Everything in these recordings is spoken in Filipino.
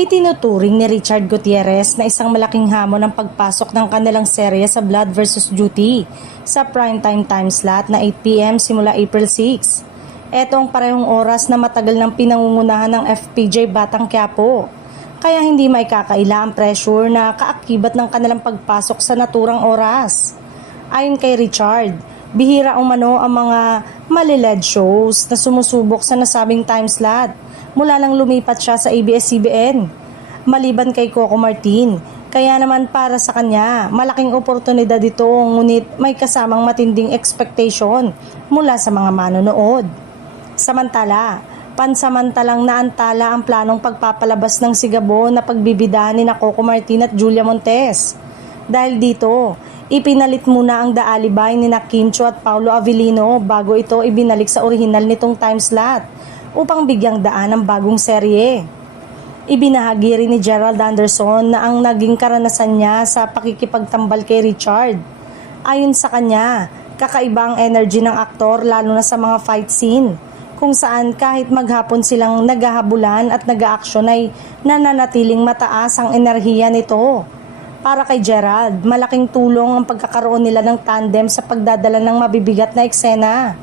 Itinuturing ni Richard Gutierrez na isang malaking hamon ang pagpasok ng kanilang serye sa Blood vs. Duty sa primetime time slot na 8 p.m. simula April 6. Ito ang parehong oras na matagal ng pinangungunahan ng FPJ Batang Quiapo. Kaya hindi may kakaila ang pressure na kaakibat ng kanilang pagpasok sa naturang oras. Ayon kay Richard, bihira umano ang mga maliled shows na sumusubok sa nasabing time slot mula nang lumipat siya sa ABS-CBN. Maliban kay Coco Martin, kaya naman para sa kanya, malaking oportunidad ito ngunit may kasamang matinding expectation mula sa mga manonood. Samantala, pansamantalang naantala ang planong pagpapalabas ng sigabo na pagbibidahan ni Coco Martin at Julia Montes. Dahil dito, ipinalit muna ang daalibay ni Kim Chiu at Paulo Avellino bago ito ibinalik sa orihinal nitong time slot upang bigyang daan ang bagong serye. Ibinahagi rin ni Gerald Anderson na ang naging karanasan niya sa pakikipagtambal kay Richard. Ayon sa kanya, kakaiba ang energy ng aktor lalo na sa mga fight scene, kung saan kahit maghapon silang naghahabulan at nag-aaksyon ay nananatiling mataas ang enerhiya nito. Para kay Gerald, malaking tulong ang pagkakaroon nila ng tandem sa pagdadala ng mabibigat na eksena.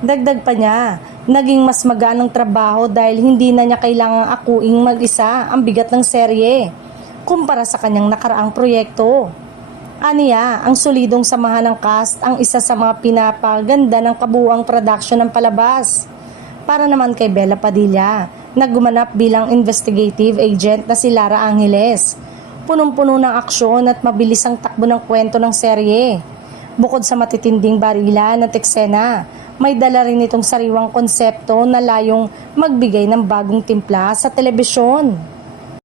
Dagdag pa niya, naging mas magaan ang trabaho dahil hindi na niya kailangang akuing mag-isa ang bigat ng serye kumpara sa kanyang nakaraang proyekto. Aniya, ang solidong samahan ng cast ang isa sa mga pinapaganda ng kabuuang production ng palabas. Para naman kay Bella Padilla, naggumanap bilang investigative agent na si Lara Angeles. Punong-puno ng aksyon at mabilis ang takbo ng kwento ng serye. Bukod sa matitinding barilan at eksena, may dala rin itong sariwang konsepto na layong magbigay ng bagong timpla sa telebisyon.